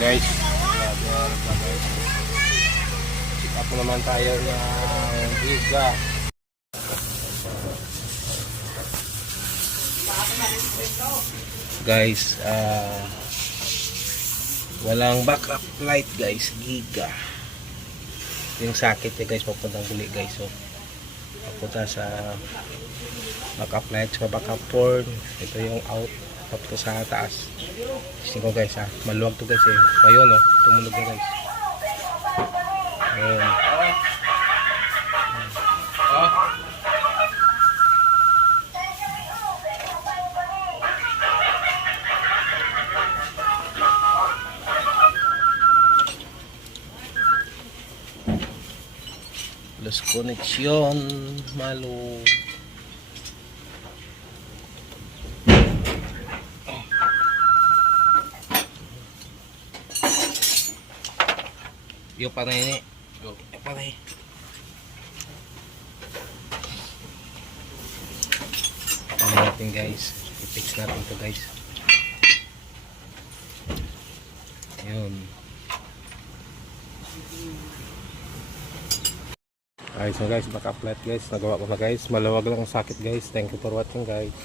Guys, pick up naman tayo ng biga. Guys, walang backup light guys, giga. Yung sakit eh guys, papuntang huli guys. So, papunta sa backup light, sa backup port. Ito yung out, papunta sa taas. Tingnan ko guys ha, maluwag to guys eh. Ayun oh, tumunog na guys. Ayun. Los koneksyon malo. Yo panay ni. Yo panay. Ano natin guys? I-fix natin to guys. Ayun. Ayos so guys, backup light guys. Nagawa ko na guys. Maluwag lang ang sakit guys. Thank you for watching guys.